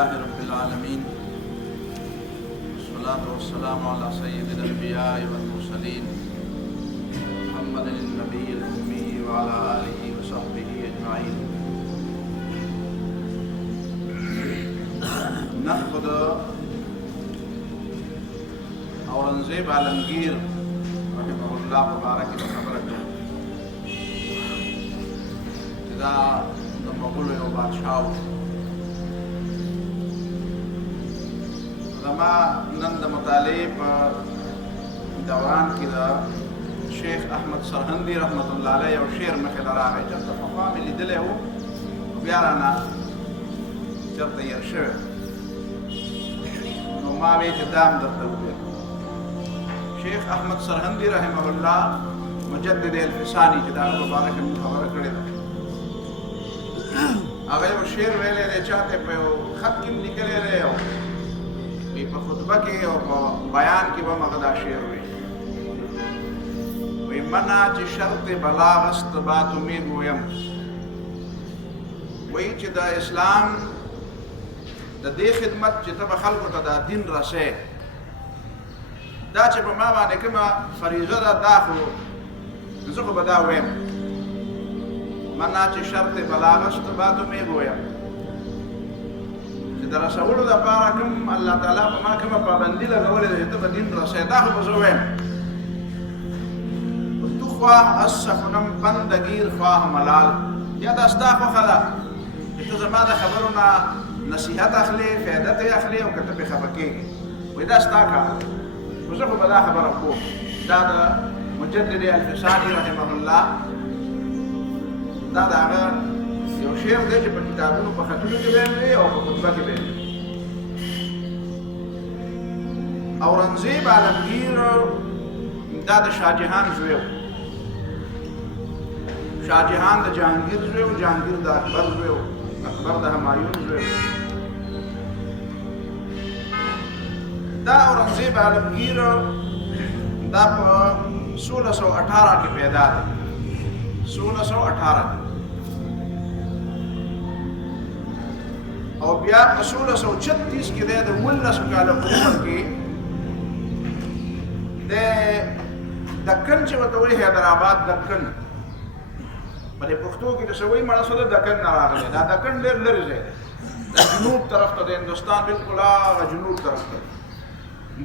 لله رب العالمين والصلاة والسلام على سيد الأنبياء والمرسلين محمد النبي الأمي وعلى آله وصحبه أجمعين. ناخذ اورنگزیب عالمگیر رحمه الله مبارک خبره دا د مغولو یو بادشاہ زما نن د مطالعې په دوران کې د شیخ احمد سرهندي رحمت الله علیه یو شعر مخې ته راغی چې هلته پخوا مې لیدلی و بیا رانه چېرته یې شوی نو ما وی چې دا هم درته وویم. شیخ احمد سرهندي رحمه الله مجدد الفسانی چې د هغه په باره کې مونږ خبره کړې ده هغه یو شعر ویلی دی چاته په یو خط کې هم لیکلی دی او په خطبه کې او په بیان کې به هم هغه دا شعر وی وی منا چې شرط بلاغ است با تو می گویم وی چې د اسلام د دې خدمت چې ته به خلکو ته دا دین رسې دا چې په ما باندې کومه فریضه ده دا خو زه خو به دا ویم منا چې شرط بلاغ است با تو می گویم چې د رسولو دپاره کوم الله تعالی په ما کومه پابندي لګولې ده چې ته به دین رسې دا خو به زه ویم تو خواه از سخنم بندگیر خواه ملال یا دا ستا خوښه ده چې ته زما د خبرو نه نصیحت اخلي فایده ترې اخلي او که ته پرې خفه کېږي وایي دا ستا کار خو زه خو به دا خبره کوم. دا د مجدد الفسانی رحمه الله دا د هغه یو شعر دی چې په کتابونو په خطونو کې به وي او په خطبه کې به وي. اورنګزیب عالمگیر دا د شاه جهان زوی و. شاه جهان د جهانگیر زوی و، جهانگیر د اکبر زوی و، اکبر د همایون زوی و. دا اورنګزیب عالمگیر دا په 1618 کې پیدا دی. 1618 او بیا په 1636 کې دی د 19 کاله په عمر کې د دکن چې ورته وایي حیدرآباد دکن په دې پښتو کې د څه وایي مړه څه د دکن نه راغلی. دا دکن ډېر لرې ځای دی د جنوب طرف ته د هندوستان بالکل هغه جنوب طرف ته دی.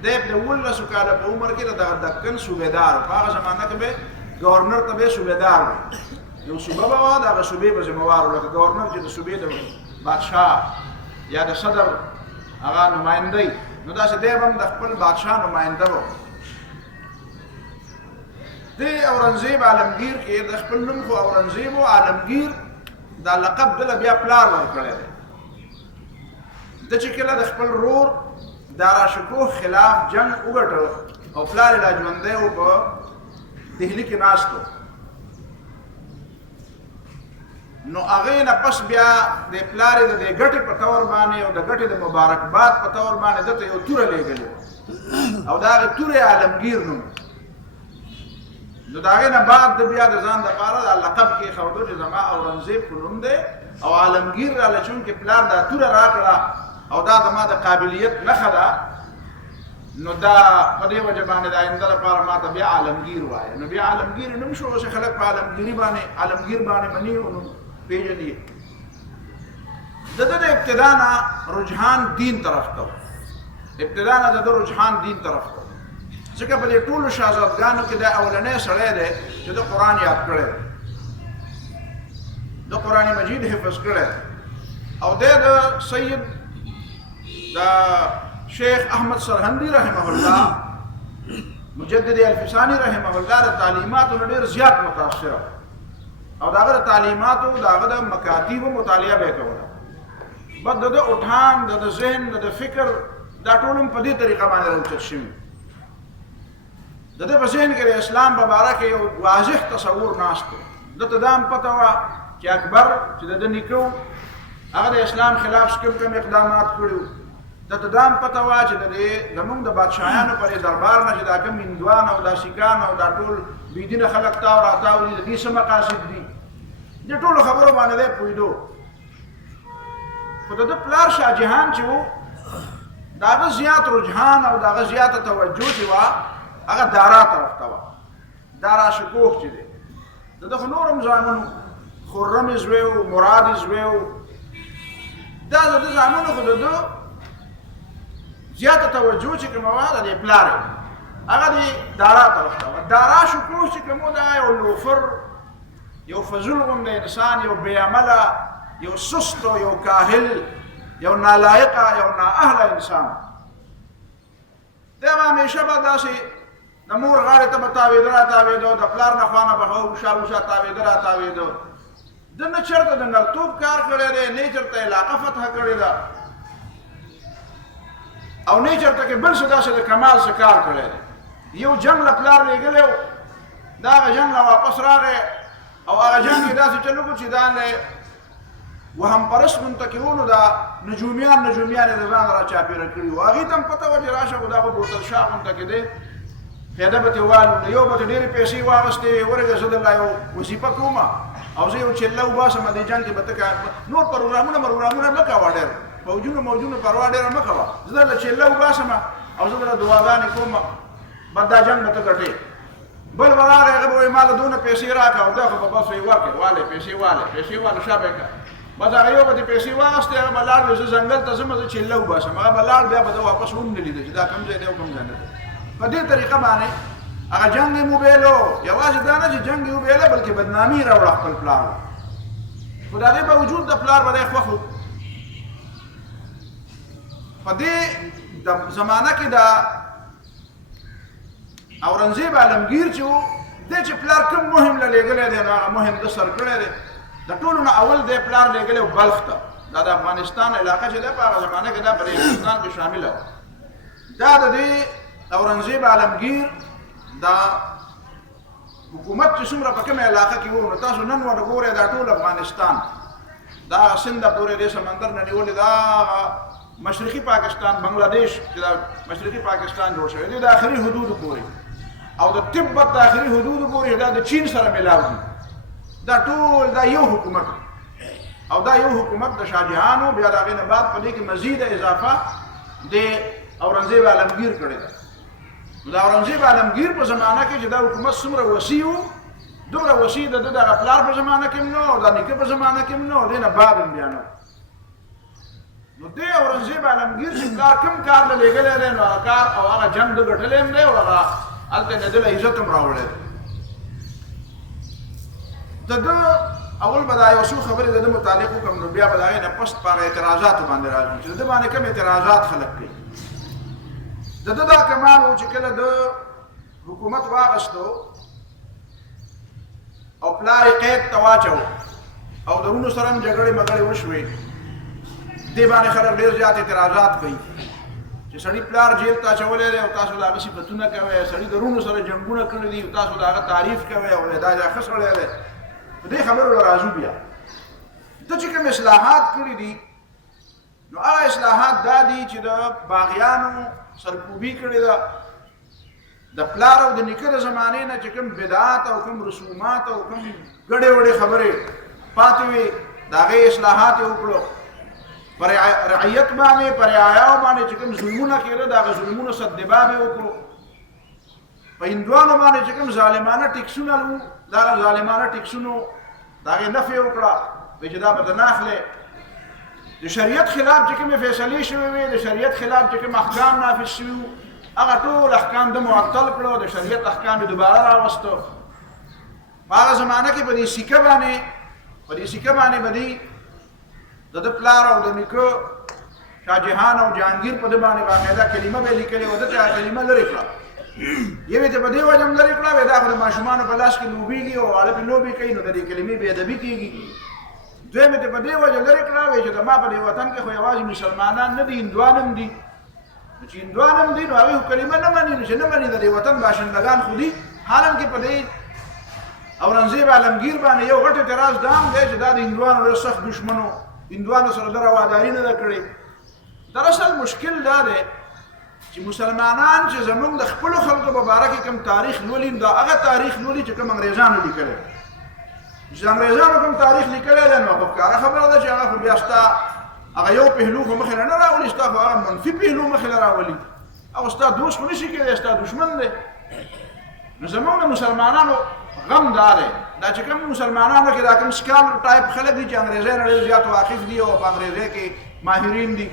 د 19 کاله په عمر کې د دغه دکن صوبېدار په هغه زمانه کې به ګورنر ته به صوبېدار و. یو صوبه به وه د هغه صوبې به ذمهوار و لکه ګورنر چې د صوبې د بادشاه یا د صدر هغه نمایندهی نو داسې دی به هم د خپل بادشاه نماینده و. د اورنګزیب عالمگیر کې د خپل نوم خو اورنګزیب و، عالمگیر دا لقب دله بیا پلار ورکړی دی. ده چې کله د خپل رور داراشکوه خلاف جنگ وګټه او پلار یې لا ژوندی و په دهلي کې ناست و نو هغې نه پس بیا د پلار یې د دې ګټې په طور باندې او د ګټې د مبارکباد په طور باندې ده ته یو توره لیږلې وه او د هغې تورې عالمگیر نوم. نو د هغې نه بعد د بیا د ځان دپاره دا لقب کېښودو چې زما اورنګزیب په نوم دی او عالمگیر راله چونکې پلار دا توره راکړه او دا زما د قابلیت نښه ده نو دا په دې وجه باندې د آینده لپاره ما ته بیا عالمگیر وایه. نو بیا عالمگیر نوم شو اوس خلک په عالمگیر باندې مني او نو پیژني. د ده د ابتدا نه رجحان دین طرف ته ابتدا نه د ده رجحان دین طرف ته ځکه په دې ټولو شهزادګانو کې دا اولنی سړی دی چې د قرآن یاد کړی دی، د قرآن مجید حفظ کړی او دی د سید د شیخ احمد سرهندي رحمه الله مجدد الفسانی رحمه الله د تعلیماتو نه ډېر زیات متاثره او د هغه د تعلیماتو د هغه د مکاتیبو مطالعه به یې کوله. بس د ده اټھان د ده ذهن د ده فکر دا ټول هم په دې طریقه باندې راوچت شوي. د ده په ذهن کې د اسلام په باره کې یو واضح تصور ناست و. ده ته دا هم پته وه چې اکبر چې د ده نیکه و هغه د اسلام خلاف کوم اقدامات کړي وو. ده ته دا هم پته وه چې زمونږ د بادشاهانو پر دربار نه چې دا کوم هندوان او دا سیکان او دا ټول بېدینه خلک تاو راتاو دي د دې څه مقاصد دي دې ټولو خبرو باندې دی پوهېدو. خو د ده پلار شاه جهان چې و د هغه زیات رجحان او د هغه زیاته توجه چې وه هغه دارا طرف ته وه. دارا شکوه چې دی د ده خو نور هم زامن خرم یې زوی و، مراد یې زوی و. دا د ده زامنو خو د ده زیاته توجه چې کومه وه د دې پلار یې هغه د دارا طرف ته وه. دارا شکوه چې کوم و دا یو لوفر، یو فضول غونډه انسان، یو بې عمله، یو سستو، یو کاهل، یو نالایقه، یو نااهله انسان. دا به همیشه به داسې د مور غاړې ته به تاوېده را تاوېده، د پلار نه خوا نه به وشا وشا تاوېده را تاوېده. ده نه چېرته د نرتوب کار کړی دی، نه چېرته علاقه فتح کړې ده، او نه چېرته کې بل څه داسې د کمال څه کار کړی دی. یو جنګ له پلار لېږلی و، د هغه جنګ نه واپس راغی او هغه جنګ یې داسې چل وکړو چې دا وهم پرست منتقیونو دا نجومیان یې د ځان را چاپېره کړي وو. هغې ته هم پته وه چې راشه خو دا به بوتل شاه غونته کې دی، پیاده به ترې والو، یو به ترې ډېرې پیسې واغستې، ورېږه زه درله یو وظیفه کوم او زه یو چله وباسم دې جنګ کې به ته نور پروګرامونه مه کوه، ډېر موجونو پروا ډېره مه کوه، زه درله چله وباسم او زه درله دعاګانې کوم، بس دا جنګ به ته ګټې. بل به راغی هغه به وایي ما له دونه پیسې راکړه او دا خو به بس وایي ورکړې والې پیسې والې شا به یې کړه. بس هغه یو به دې پیسې واغستې، هغه به لاړ زه ځنګل ته ځم، زه چله وباسم، هغه به لاړ بیا به ده واپس هم نه لیده چې دا کوم ځای دی او کوم ځای نه دی. په دې طریقه باندې هغه جنګ یې وبیلو. یوازې دا نه چې جنګ یې وبیله بلکې بدنامي یې راوړه خپل پلار. خو د هغې باوجود د پلار به دی خوښ و. په دې زمانه کې د اورنګزیب عالمګیر چې و دی چې پلار کوم مهم له لېږلی دی نو هغه مهم ده سر کړی دی. د ټولو نه اول دی پلار لېږلی و بلخ ته. دا د افغانستان علاقه چې ده په هغه زمانه کې دا په هندوستان کې شامله وه. دا د دې اورنګزیب عالمګیر دا حکومت چې څومره په کومه علاقه کې و نو تاسو نن ورګورئ دا ټول افغانستان دا سنده پورې دې سمندر نه نیولې، دا مشرقي پاکستان بنگلاديش چې دا مشرقي پاکستان جوړ شوی دی د آخري حدودو پورې، او د تبت د آخري حدودو پورې دا د چین سره ملاو دي. دا ټول دا یو حکومت او دا یو حکومت د شاه جهان و. بیا د هغې نه بعد په دې کې مزید اضافه د اورنګزیب عالمګیر کړې ده. نو د اورنګزیب عالمګیر په زمانه کې چې دا حکومت څومره وسیع و، دومره وسیع د ده د هغه پلار په زمانه کې هم نه او د نیکه په زمانه کې هم نه او دې نه بعد هم بیا نه. نو دې اورنګزیب عالمګیر چې پلار کوم کار له لېږلی دی نو هغه کار او هغه جنګ ده ګټلی هم دی او هغه هلته د ده له عزت هم راوړی دی. د ده اول به دا یو څو خبرې د ده متعلق وکړم نو بیا به د هغې نه پس په هغه اعتراضاتو باندې راځو چې د ده باندې کوم اعتراضات خلک کوي. د ده دا کمال و چې کله د حکومت واغستو او پلار یې قید ته واچو او د ورونو سره هم جګړې مګړې وشوې، دې باندې خلک ډېر زیات اعتراضات کوي چې سړي پلار جیل ته اچولی دی او تاسو د هغه صفتونه کوئ، سړي د ورونو سره جنګونه کړي دي او تاسو د هغه تعریف کوئ او دا ښه سړی دی. په دې خبرو له راځو. بیا ده چې کوم اصلاحات کړي دي نو هغه اصلاحات دا دي چې د باغیانو سرکوبي کړې ده. د پلار او د نیکه د زمانې نه چې کوم بدعات او کوم رسومات او کوم ګډې وډې خبرې پاتې وي د هغې اصلاحات یې وکړو. پر رعیت باندې پر رعایاو باندې چې کوم ظلمونه کېده د هغه ظلمونو سدباب یې وکړو. په هندوانو باندې چې کوم ظالمانه ټیکسونه وو د هغه ظالمانه ټیکسونو د هغې نفي یې وکړه، وایي چې دا به ته نه اخلې. د شریعت خلاف چې کومې فیصلې شوې وې، د شریعت خلاف چې کوم احکام نافذ شوي وو، هغه ټول احکام د معطل کړو، د شریعت احکام یې دوباره راوستو. په هغه زمانه کې په دې سکه باندې به دې د ده پلار او د نیکه شاه جهان او جهانګیر په ده باندې باقاعده کلمه به یې لیکلې وه. ده ته هغه کلمه لرې کړه. یوې ته په دې وجه هم لرې کړه وایي دا خو د ماشومانو په لاس کې لوبېږي او هغه پې لوبې کوي نو د دې کلمې بې ادبي کېږي. دویمې ته په دې وجه لرې کړه وایي چې زما په دې وطن کې خو یوازې مسلمانان نه دي، هندوان هم دي. نو چې هندوان هم دي نو هغوی خو کلمه نه مني، نو چې نه مني د دې وطن باشندګان خو دي. حالانکې په دې اورنګزیب عالمګیر باندې یو غټ اعتراض دا هم دی چې دا د هندوانو ډېر سخت دشمن و، هندوانو سره ده رواداري نه ده کړې. دراصل مشکل دا دی چې مسلمانان چې زموږ د خپلو خلکو په باره کې کوم تاریخ لولي دا هغه تاریخ لولي چې کوم انګریزانو لیکلی. چې انګریزانو کوم تاریخ لیکلی دی نو خو ښکاره خبره ده چې هغه خو بیا ستا هغه یو پهلو خو مخې نه راولي ستا خو هغه منفي پهلو مخې راولي او ستا دوست خو نشي کېدی ستا دشمن دی نو زموږ د مسلمانانو غم دا دی دا چې کوم مسلمانانو کې دا کوم سکال ټایپ خلک دي چې انګریزي نه ډېر زیات واقف دي او په انګریزي کې ماهرین دي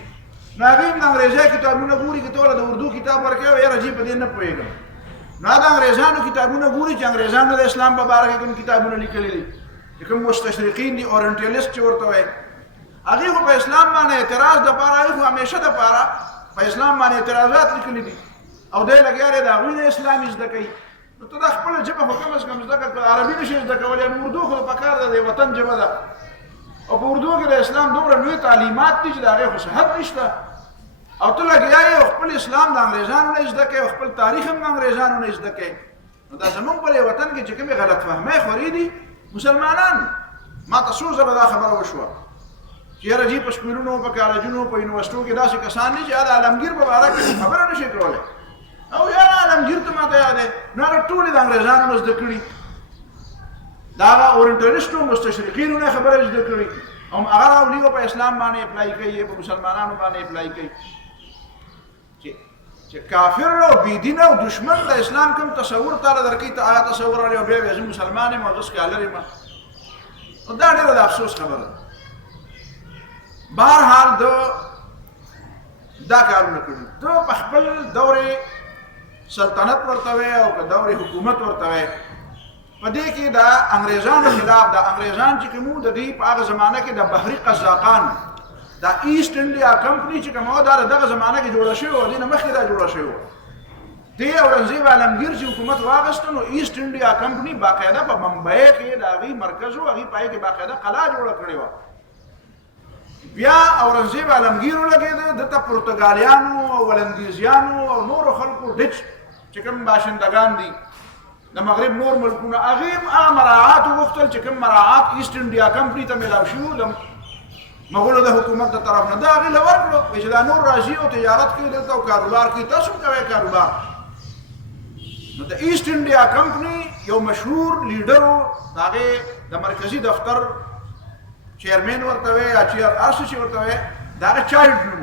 نو هغوی هم د انګریزي کتابونه ګوري که ته د اردو کتاب ورکوې او یاره جي په دې نه پوهېږم نو د انګریزانو کتابونه ګوري چې انګریزانو د اسلام په باره کې کوم کتابونه لیکلي دي چې کوم مستشرقین دي اورینټیلسټ چې ورته وایي هغوی خو په اسلام باندې اعتراض دپاره هغوی خو همیشه دپاره په اسلام باندې اعتراضات لیکلي دي او دی لګیا دی د هغوی نه اسلام زده کوي نو ته دا خپله ژبه خو کم از کم زده کړه عربي نشي زده کولی نو اردو خو پکار ده د وطن ژبه ده او په اردو کې د اسلام دومره لوی تعلیمات دي چې د هغې خو صحت نشته او ته لګیا یې او خپل اسلام د انګریزانو نه زده کوې او خپل تاریخ هم د انګریزانو نه زده کوې نو دا زموږ په دې وطن کې چې کومې غلط فهمۍ خورې دي مسلمانان ما ته څو ځله دا خبره وشوه چې یاره جي په سکولونو په کالجونو په یونیورسټو کې داسې کسان دي چې د عالمګیر په باره کې خبره نشي کولی او یاره عالمګیر ته ما ته یاد دی نو هغه ټولې د انګریزانو نه زده کړي د هغه اورینټلیسټو مستشرقینو نه خبره زده کړي او هغه راولي په اسلام باندې اپلای کوي په مسلمانانو باندې اپلای کوي چې کافر او بېدینه او دشمن د اسلام کوم تصور تاله درکوي ته هغه تصور راړي او بیا وایي زه مسلمان یم او زه سکالر یم نو دا ډېره د افسوس خبره ده بهرحال دا کارونه کړي ته په خپل دورې سلطنت ورته وې او که دورې حکومت ورته وې په دې کې د انګریزانو خلاف د انګریزان چې کوم د دې په هغه زمانه کې د بحري قزاقان د ایسټ انډیا کمپني چې کوم دا دغه زمانه کې جوړه شوې وه دې نه مخکې دا جوړه شوې وه دې اورنګزیب عالمګیر چې حکومت واخیسته نو ایسټ انډیا کمپني باقاعده په بمبئی کې د هغې مرکز و هغې پای کې باقاعده قلعه جوړه کړې وه بیا اورنګزیب عالمګیر ولګېده دلته پرتګالیانو او ولندیزیانو او نورو خلکو ډچ چې کوم باشندګان دي د مغرب نور ملکونه هغې هم هغه مراعات وغوښتل چې کوم مراعات ایسټ انډیا کمپني ته میلاو شوي د مغولو د حکومت د طرف نه دا هغې له ورکړو چې دا نور راځي او تجارت کوي دلته او کاروبار کوي تاسو هم کوئ کاروبار نو د ایسټ انډیا کمپني یو مشهور لیډر و د هغې د مرکزي دفتر چیرمین ورته وی یا چیر ارسو چې ورته وی د هغه چایلډ نوم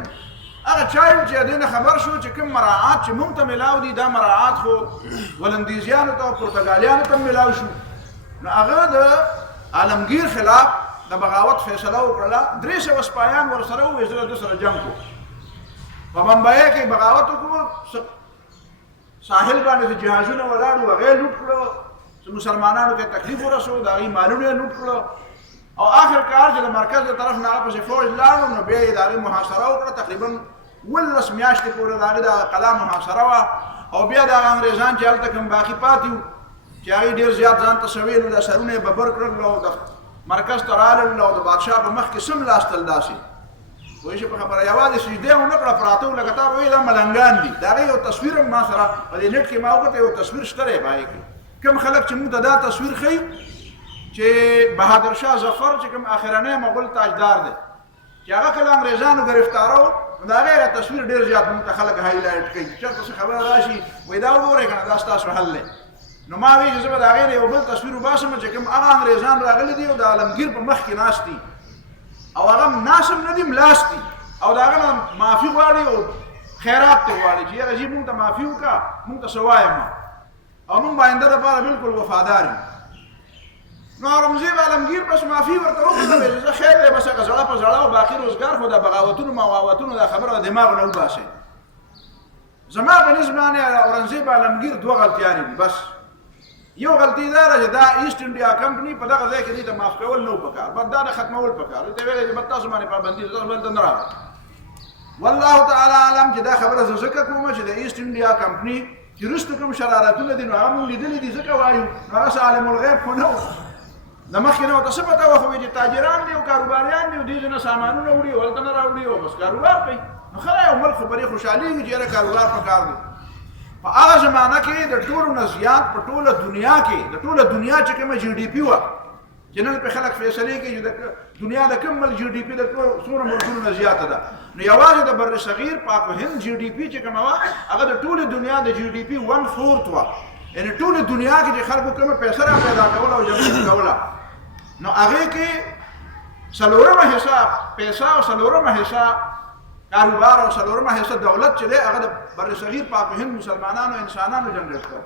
هغه چایلډ چې د دې نه خبر شو چې کوم مراعات چې موږ ته میلاو دي دا مراعات خو ولندیزیانو ته او پرتګالیانو ته میلاو شو نو هغه د عالمګیر خلاف د بغاوت فیصله وکړله 300 سپایان ورسره وو چې د سره جنګ کو په بمبئی کې بغاوت وکړو ساحل باندې جهازونه ولاړ وو هغې لوټ کړو مسلمانانو ته تکلیف ورسو د هغې مالونه یې لوټ کړو او آخر کار چې د مرکز د طرف نه هغه پسې فوج لاړو نو بیا یې د هغې محاصره وکړه تقریبا 18 میاشتې پورې د هغې د قلا محاصره وه او بیا د هغه انګریزان چې هلته کوم باقي پاتې وو چې هغې ډېر زیات ځان ته سویل وو دا سرونه یې ببر کړل او د مرکز ته رالل او د بادشاه په مخ کې سم لاستل داسې پوه شې په خبره یوازې سجدې ونه کړه پراته وو لکه تا به وایي دا ملنګان دي د هغې یو تصویر هم ما سره په دې نیټ کې ما وکړه یو تصویر شته دی په هغې کې کوم خلک چې موږ ته دا تصویر ښیي چې بهادر شاه ظفر چې کوم اخرنی مغول تاجدار دی چې هغه کله انګریزانو ګرفتاره و نو د هغې هغه تصویر ډېر زیات موږ ته خلک هایلایټ کوي چې چېرته څه خبره راشي وایي دا وګورئ که نه دا ستاسو حل دی نو ما وایي چې زه به د هغې نه یو بل تصویر وباسم چې کوم هغه انګریزان راغلي دي او د عالمګیر په مخ کې ناست دي او هغه ناست هم نه دي ملاست دي او د هغه نه معافي غواړي او خیرات ته غواړي چې یاره جي موږ ته معافي وکړه موږ ته څه وایه او موږ به آینده دپاره بلکل وفادار یو نو اورنګزیب عالمګیر بس معافي ورته وکړه زه خیر دی بس هغه زړه په زړه او باقي روزګار خو د بغاوتونو مواوتونو دا خبره د دماغ نه وباسئ زما په نسبت باندې اورنګزیب عالمګیر دوه غلطیانې دي بس یو غلطي دا ده چې دا ایسټ انډیا کمپني په دغه ځای کې دې ته معاف کول نه وو پکار بس دا نه ختمول پکار ورته ویلی چې بس تاسو باندې پابندي ده تاسو بلته نه راغله والله تعالی اعلم چې دا خبره زه ځکه کومه چې د ایسټ انډیا کمپني چې وروسته کوم شرارتونه دي نو هغه مونږ لیدلي دي ځکه وایو نو هغه عالم الغیب خو نه و د مخکې نه ورته څه پته وه خو چې تاجران دي او کاروباریان دي او دې ځای نه سامانونه وړي او هلته نه راوړي او بس کاروبار کوي نو ښه یو ملک خو پرې خوشحالېږي چې یاره کاروبار پکار دی په هغه زمانه کې د ټولو نه زیات په ټوله دنیا کې د ټوله دنیا چې کومه جي ډي پي وه چې نن پرې خلک فیصلې کوي چې د دنیا د کوم ملک جي ډي پي د څومره ملکونو نه زیاته ده نو یوازې د بر صغیر پاک هند جي ډي پي چې کومه وه هغه د ټولې دنیا د جي ډي پي 1/4 وه یعنې ټولې دنیا کې چې خلکو کومه پیسه را پیدا کوله او جمعیت کوله نو هغې کې څلورمه حصه پیسه او څلورمه حصه کاروبار او څلورمه حصه دولت چې دی هغه د بر صغیر پاک هند مسلمانانو انسانانو جنریټ کړ.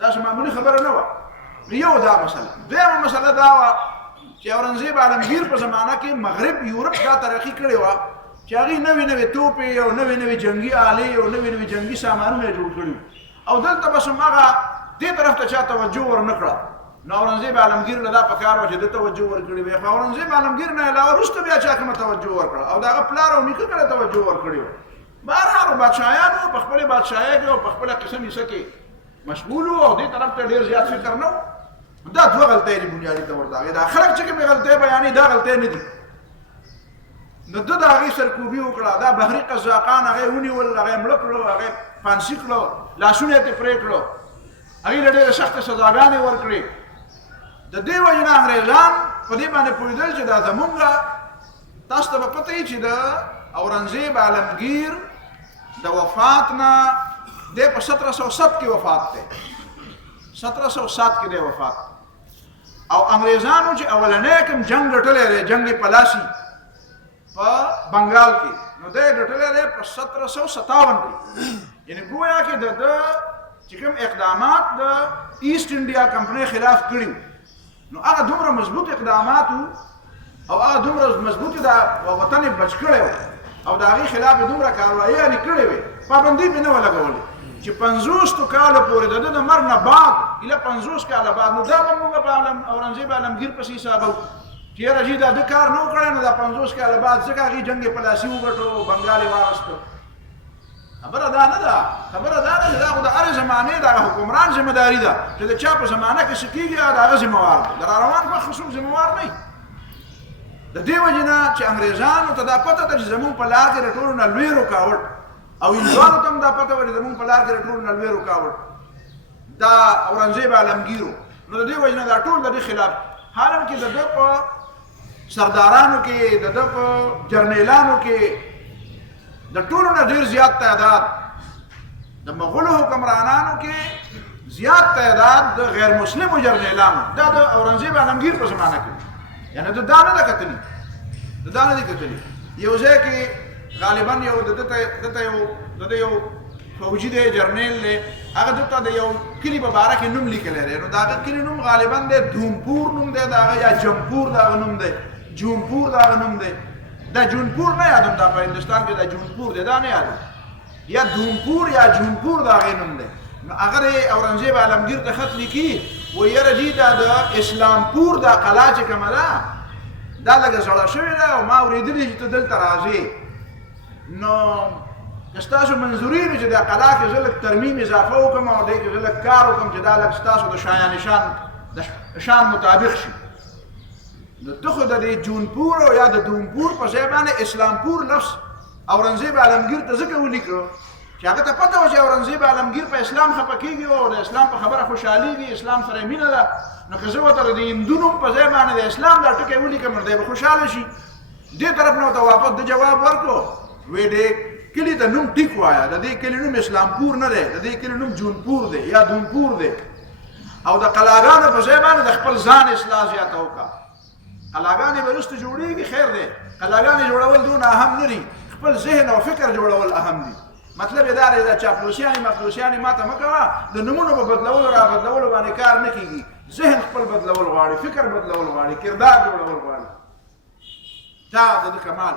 دا معمولی خبره نه وه. یو دا مسله. دویمه مسله دا وه چې اورنګزیب عالمگیر په زمانه کې مغرب یورپ دا ترقي کړې وه چې هغې نوې نوې توپې او نوې نوې جنګي آلې او نوې نوې جنګي سامانونه یې جوړ کړي او دلته بس هماغه دې طرف ته چا توجه ورنه کړه. نو اورنګزیب عالمگیر له دا پکار وه چې ده توجه ورکړې وي. خو اورنګزیب عالمگیر نه علاوه وروسته بیا چا کومه توجه ورکړه او د هغه پلار او نیکه کله توجه ورکړې وه. بهرحال بادشاهیانو په خپلې بادشاهۍ کې او په خپله قسم حصه کې مشغول وو او دې طرف ته ډېر زیات فکر نه و. دا دوه غلطۍ دي بنیادي طور د هغې. دا خلک چې کومې غلطۍ بیانوي دا غلطۍ نه دي. نو ده د هغې سرکوبي وکړه. دا بحري قزاقان هغې ونیول، هغې مړه کړو، هغې فانسي کړو، لاسونه یې ترې پرې کړو، هغې له ډېرې سختې سزاګانې ورکړې. د دې وجې نه انګریزان په دې باندې پوهېدل چې دا زمونږ تاسو ته به پته وي چې د اورنګزیب عالمگیر د وفات نه دی په 1707 کې وفات دی. 1707 کې دی وفات. او انګریزانو چې اولنی کوم جنګ ګټلی دی جنګ پلاسي په بنګال کې نو دی ګټلی دی په 1757 کې. یعنې ګویا کې د ده چې کوم اقدامات د ایسټ انډیا کمپنۍ خلاف کړي نو هغه دومره مضبوط اقدامات او هغه دومره مضبوط د وطن یې بچ کړی او د هغې خلاف یې دومره کارواییانې کړې وې پابندي پرې نه وه لګولې چې 50 کاله پورې د ده د مرګ نه بعد ایله 50 کاله بعد نو دا به موږ په اورنګزیب عالمگیر پسې حسابو چې یاره جي دا ده کار نه و کړی نو دا 50 کاله بعد ځکه هغې جنګ پلاسي وګټو بنګال یې واغېستو. خبره دا نه ده. خبره دا ده چې دا خو د هرې زمانې د حکمران ذمهداري ده چې د چا په زمانه کې څه کېږي د هغه ذمهوار دی. د راروان په خصوص ذمهوار نه وي. د دې وجې نه چې انګریزانو ته دا پته ده چې زمونږ په لار کې د ټولو نه لوی رکاوټ او هندوانو ته هم دا پته وه چې زمونږ په لار کې د ټولو نه لوی رکاوټ دا اورنګزیب عالمگیر و. نو د دې وجې نه دا ټول د دې خلاف حالانکې د ده په سردارانو کې د ده په جرنیلانو کې د ټولو نه ډېر زیات تعداد د مغولو حکمرانانو کې زیات تعداد د غیر مسلمو جرنیلانو دا د اورنګزیب عالمگیر په زمانه کې یعنی د دا نه ده کتلي. د دا نه دي کتلي. یو ځای کې غالبا یو د ده یو فوجي دی جرنیل دی هغه دلته د یو کلي په باره کې نوم لیکلی دی. نو د هغه کلي نوم غالبا دی دومپور نوم دی د هغه یا جمپور د هغه نوم دی جونپور د هغه نوم دی. دا جونپور نه یادم دا په هندوستان کې دا جونپور دی دا نه یادم یا دومپور یا جونپور د هغې نوم دی. نو هغه د اورنګزیب عالمگیر ته خط لیکي و یاره جي دا د اسلامپور دا قلعه چې کومه ده دا لږه زړه شوې ده او ما اورېدلي چې ته دلته راځې نو که ستاسو منظوري وي چې دا قلعه کې زه لږ ترمیم اضافه وکړم او دې کې زه لږ کار وکړم چې دا لږ ستاسو د شان مطابق شي نو ته خو د دې جونپور او یا د دومپور په ځای باندې اسلامپور لفظ اورنګزیب عالمگیر ته ځکه ولیکو چې هغه ته پته وه چې اورنګزیب عالمگیر په اسلام خفه کېږي او د اسلام په خبره خوشحالېږي اسلام سره یې مینه ده نو که زه ورته د هندو نوم په ځای باندې د اسلام دا ټکی ولیکم نو دی به خوشحاله شي. دې طرف نه ورته واپس د جواب ورکړو وی دې کلي ته نوم ټیک وایه د دې کلي نوم اسلامپور نه دی د دې کلي نوم جونپور دی یا دومپور دی او د قلاګانو په ځای باندې د خپل ځان اصلاح زیاته وکړه. قلاګانې به وروسته جوړېږي خیر دی قلاګانې جوړول دونه اهم نه دي خپل ذهن او فکر جوړول اهم دي. مطلب یې دا دی دا چاپلوسیانې ماته مه کوه د نومونو په بدلولو را بدلولو باندې کار نه کېږي. ذهن خپل بدلول غواړي فکر بدلول غواړي کردار جوړول غواړي. دا د ده کمال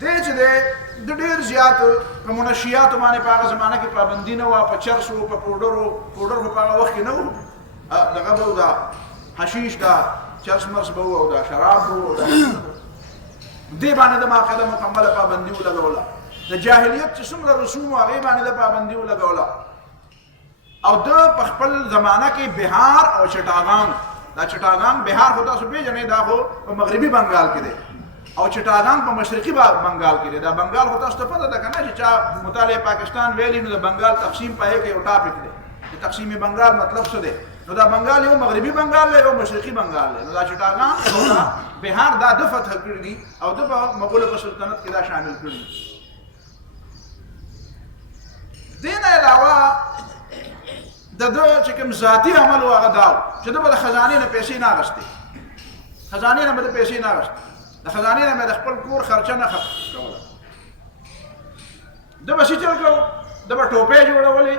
دی چې دی د ډېر زیات په منشیاتو باندې په هغه زمانه کې پابندي نه وه په چرسو په پوډر خو په هغه وخت کې نه و دغه به و دا حشیش دا چرس مرس به و او دا شراب به و دې باندې د باقاعده مکمله پابندي ولګوله. د جاهلیت چې څومره رسوم و هغې باندې د پابندي ولګوله او ده په خپل زمانه کې بهار او چټاګان دا چټاګان بهار خو تاسو پېژنئ دا خو په مغربي بنګال کې دی او چټاګان په مشرقي بنګال کې دی. دا بنګال خو تاسو ته پته ده که نه چې چا مطالعه پاکستان ویلي نو د بنګال تقسیم په هغې کې یو ټاپک دی چې تقسیم بنګال مطلب څه دی. نو دا بنګال یو مغربي بنګال دی یو مشرقي بنګال دی. نو دا چټاګان او دا بهار دا ده فتح کړي دي او ده په مغولو په سلطنت کې دا شامل کړي دي. دې نه علاوه د ده چې کوم ذاتي عمل و هغه دا و چې ده به د خزانې نه پیسې نه اخېستې. خزانې نه مې د پیسې نه اخیستې، د خزانې نه مې د خپل کور خرچه نه کوله. ده به څه چل کړو، ده به ټوپۍ جوړولې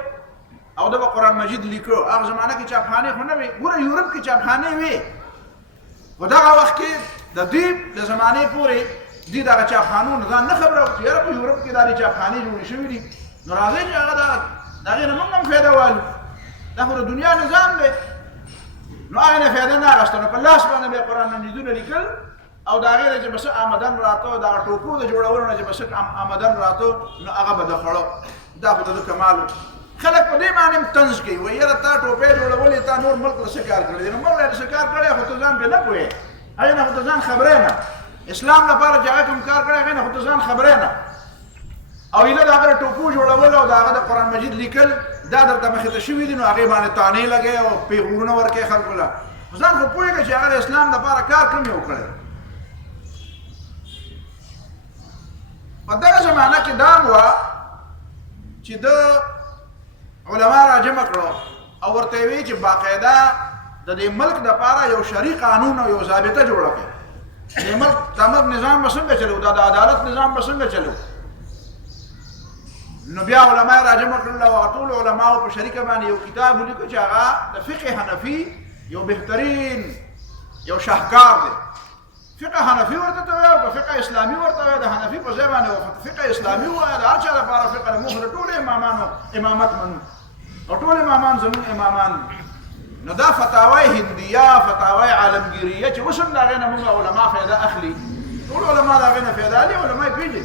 او ده به قرآن مجید لیکو. هغه زمانه کې چاپخانې خو نه وې، ګوره یورپ کې چاپخانې وې، خو دغه وخت کې د دوی د زمانې پورې دوی دغه چاپخانو نه ځان نه خبره چې یاره په یورپ کې دا د چاپخانې جوړې شوي دي، نو راځئ چې هغه د هغې نه موږ هم فایده والو. دا خو د دنیا نظام دی. نو هغې نه فایده نه اخیسته، نو په لاس باندې به یې قرآن مجیدونه لیکل او د هغې نه چې به څه آمدن راته، دغه ټوپو د جوړولو نه چې به څه آمدن راته، نو هغه به د خوړو. دا خو د ده کمال و. خلک په دې باندې هم طنز کوي، وایي یاره تا ټوپۍ جوړولې، تا نور ملک له څه کار کړی دی؟ نو ملک له څه کار کړی، خو ته ځان پرې نه پوهېږې، هغې نه خو ته ځان خبرې نه. اسلام لپاره چې هغه کوم کار کړی، هغې نه خو ته ځان خبرې نه. او ایله د هغه د ټوپو جوړول او د هغه د قرآن مجید لیکل، دا درته مخې ته شوي دي، نو هغې باندې طعنې لګوي او پیغورونه ورکوي خلکو له. خو ځان خو پوهېږه چې هغه د اسلام لپاره کار کوم یو کړی. په دغه زمانه کې دا وه چې د علما را جمع کړو او ورته یې ویې چې باقاعده د دې ملک دپاره یو شرعي قانون او یو ضابطه جوړه کړئ. د ملک نظام به څنګه چلو، دا د عدالت نظام به څنګه چلو. نو بیا علما را جمع کړل او هغه ټولو علماو په شریکه باندې یو کتاب ولیکو چې هغه د فقه حنفي یو بهترین یو شاهکار دی. فقه حنفي ورته ته وایي او که فقه اسلامي ورته وایي، د حنفي په ځای باندې فقه اسلامي ووایه. د هر چا لپاره فقه د موږ د ټولو امامانو امامت منو او ټول امامان زموږ امامان دي. نو دا فتاوی هندیه، فتاوی عالمگیریه چې اوس هم د هغې نه موږ علما فایده اخلي، ټول علما د هغې نه فایده اخلي، علما یې پېژني.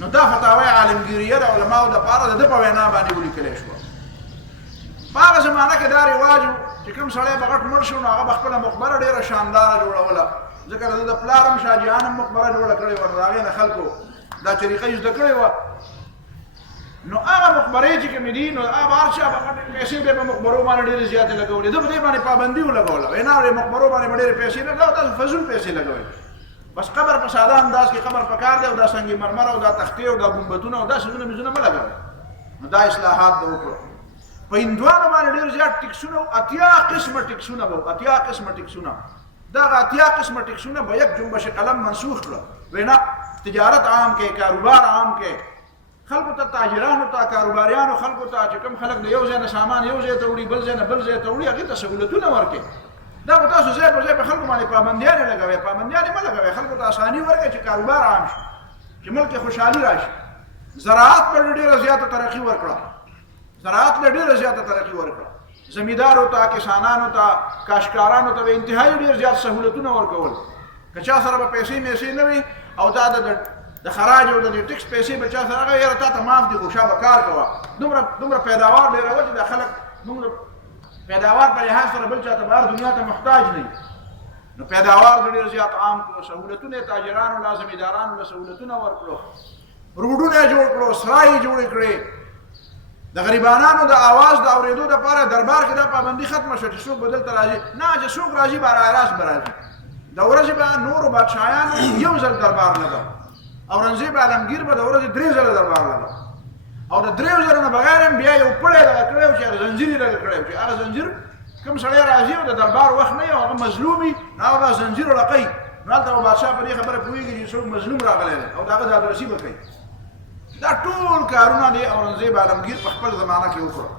نو دا فتاوی عالمگیریه د علماو دپاره د ده په وینا باندې ولیکلی شوه. په هغه زمانه کې دا رواج و چې کوم سړی به غټ مړ شو، نو هغه به خپله مقبره ډېره شانداره جوړوله، ځکه د ده د پلار هم شاه جهان هم مقبره جوړه کړې وه، نو د هغې نه خلکو دا طریقه یې زده کړې وه. نو هغه مقبرې چې کومې دي، نو هغه هر چا به غټې پیسې به په مقبرو باندې ډېرې زیاتې لګولې. ده په دې باندې پابندي ولګوله، وایي نه مقبرو باندې به ډېرې پیسې نه، دا تاسو فضول پیسې لګوئ. بس قبر په ساده انداز کې قبر پکار دی او دا سنگ مرمر او دا تختې او دا ګنبدونه او دا څیزونه میزونه مه لګوئ. نو دا اصلاحات به وکړو. په هندوانو باندې ډېر زیات ټکسونه و، 80 قسمه ټکسونه به و، 80 قسمه ټکسونه. دغه 80 قسمه ټکسونه به یک جنبش قلم منسوخ کړه، وایي نه تجارت عام کې، کاروبار عام کې، خلکو ته، تاجرانو ته، کاروباریانو خلکو ته چې کوم خلک د یو ځای نه سامان یو ځای ته وړي، بل ځای نه بل ځای ته وړي، هغې ته سهولتونه ورکړي. دا خو تاسو ځای په ځای په خلکو باندې پابندیانې لګوئ، پابندیانې مه لګوئ، خلکو ته اساني ورکړئ چې کاروبار عام شي، چې ملک کې خوشحالي راشي. زراعت به ډېره زیاته ترقي ورکړه، زراعت له ډېره زیاته ترقي ورکړه. زمیندارو ته، کسانانو ته، کاشکارانو ته به انتهایي ډېر زیات سهولتونه ورکول. که چا سره به پیسې میسې نه وي او دا د خراج او د ټکس پیسې به چا سره هغه یاره تا ته معاف دي، خو شا به کار کوه. دومره پیداوار ډېره وه چې دا خلک موږ پیداوار په لحاظ سره بل چا ته بهر دنیا ته محتاج نه. نو پیداوار ډېر زیات عام کړو، سهولتونه یې تاجرانو له، زمیندارانو له سهولتونه ورکړو، روډونه یې جوړ کړو، سرای یې جوړې کړې. د غریبانانو د آواز د اورېدو دپاره دربار کې دا پابندي ختمه شوه چې څوک به دلته راځي نه، چې څوک راځي به راست به راځي. د ورځې به نورو بادشاهیانو یو ځل دربار لګاو، اورنګزېب عالمګیر به د ورځې 3 ځله دربار لګاو، او د 3 ځلو نه بغیر هم بیا یو پړی دغه کړی و چې هغه زنځیر یې لږه کړی و چې هغه زنځیر کوم سړی راځي او د دربار وخت نه وي او هغه مظلوم وي، نو هغه به زنځیر ولقوي، نو هلته به بادشاه په دې خبره پوهېږي چې څوک مظلوم راغلی دی او د هغه دادرسي به کوي. دا ټول کارونه د اورنګزېب عالمګیر په خپل زمانه کې وکړل.